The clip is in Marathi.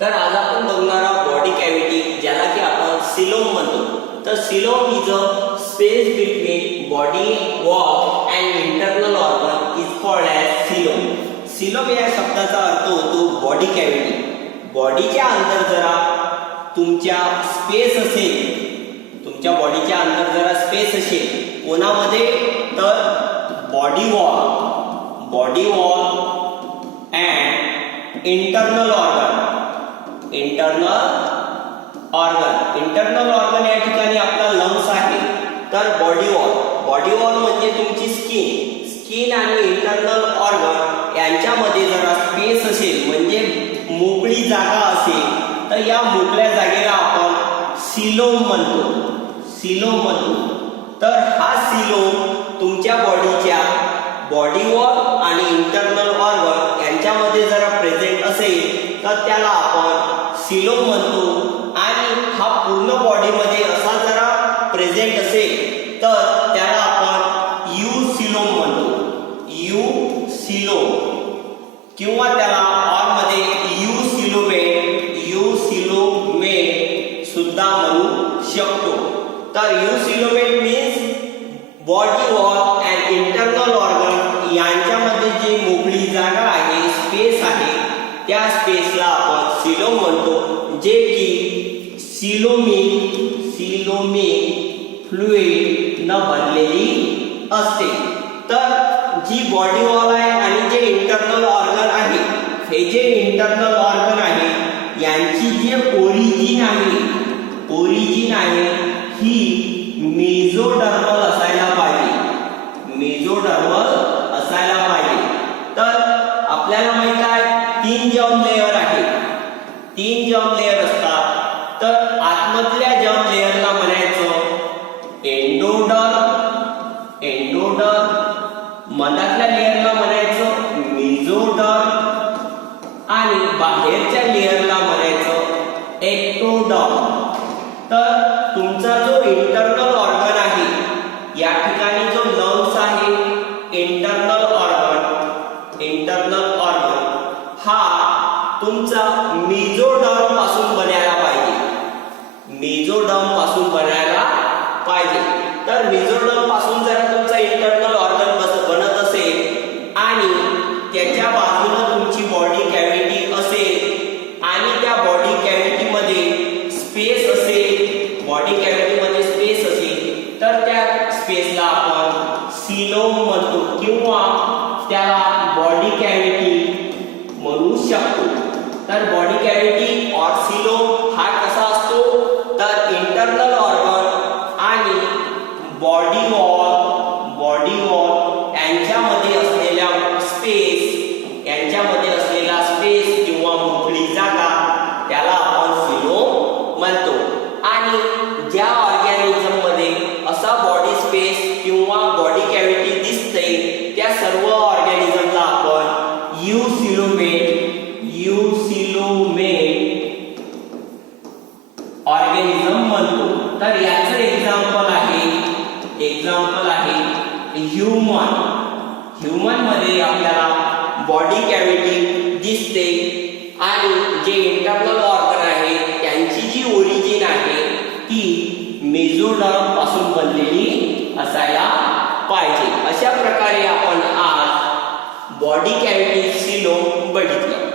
तर आज आपण बघणार आहोत बॉडी कॅव्हिटी, ज्याला की आपण सिलोम म्हणतो. तर coelom is a space between body wall and internal organ is called as coelom. Coelom या शब्दाचा अर्थ होतो बॉडी कॅव्हिटी. बॉडीच्या अंतर जरा तुमच्या स्पेस असेल, तुमच्या बॉडीच्या अंतर जरा स्पेस असेल कोणामध्ये, तर body wall and internal organ. Internal organ या ठिकाणी आपला लंग्स आहे. तर बॉडी वॉल म्हणजे तुमची स्किन आणि इंटरनल ऑर्गन यांच्यामध्ये जरा स्पेस असेल, म्हणजे मोकळी जागा असेल, तर या मोकळ्या जागेला आपण सिलोम म्हणतो. तर हा सिलोम तुमच्या बॉडीच्या बॉडी वॉल आणि इंटरनल ऑर्गन यांच्यामध्ये जरा प्रेझेंट असेल तर त्याला आपण सिलोम म्हणतो. आणि हा पूर्ण बॉडीमध्ये असा जरा प्रेझेंट असेल तर त्याला आपण सिलोम म्हणतो. किंवा त्याला ऑरमध्ये सिलोमेट सुद्धा म्हणू शकतो. तर coelomate means body wall and internal organ यांच्यामध्ये जी मोकळी जागा आहे, स्पेस आहे, त्या स्पेसला आपण सिलोम म्हणतो, जे की सिलोमिक फ्लुइड न बनलेली असते. तर जी बॉडी वॉल आहे आणि जे इंटरनल ऑर्गन आहे, हे जे इंटरनल ऑर्गन आहे यांची जे ओरिजिन आहे ही मेसोडर्मल असायला पाहिजे. तर आपल्याला माहित आहे 3 जर्म लेयर आहे. 3 जर्म लेयर असतात. तर आतमधल्या जर्म लेयरला म्हणायचं एंडोडर्म, मधातल्या लेयरला म्हणायचं मेसोडर्म आणि बाहेरच्या लेयरला म्हणायचं एक्टोडर्म. तर तुमचा जो इंटरनल ऑर्गन आहे, या ठिकाणी जो लंग्स आहे, इंटरनल ऑर्गन हा तुमचा मेसोडर्म पासून बनायला पाहिजे. तर मेसोडर्म पासून जर तुमचा इंटरनल ऑर्गन बनत असेल आणि त्याच्या बाजूला तुमची बॉडी कॅव्हिटी असेल आणि त्या बॉडी कॅव्हिटी मध्ये स्पेस असेल, तर त्या स्पेसला आपण सिलोम म्हणतो किंवा त्याला बॉडी कॅव्हिटी म्हणू शकतो. तर बॉडी कॅव्हिटी और सिलोम हा कसा असतो, तर इंटरनल ऑर्गन आणि बॉडी वॉल यांच्यामध्ये असलेला स्पेस किंवा मोकळी जागा, त्याला आपण सिलोम म्हणतो. आणि ज्या ऑर्गॅनिझम मध्ये असा बॉडी स्पेस किंवा बॉडी कॅव्हिटी दिसते, त्या सर्व ऑर्गॅनिझमला आपण युसिलोमेट ऑर्गॅनिझम म्हणतो. तर याचं एक्झाम्पल आहे ह्यूमन मध्ये आपल्याला बॉडी कॅव्हिटी दिसते आणि जे इंटरनल ऑर्गन आहे त्यांची जी ओरिजिन आहे ती मेसोडर्म पासून बनलेली असायला पाहिजे. अशा प्रकारे आपण आज बॉडी कॅव्हिटी सिलोम बघितलं.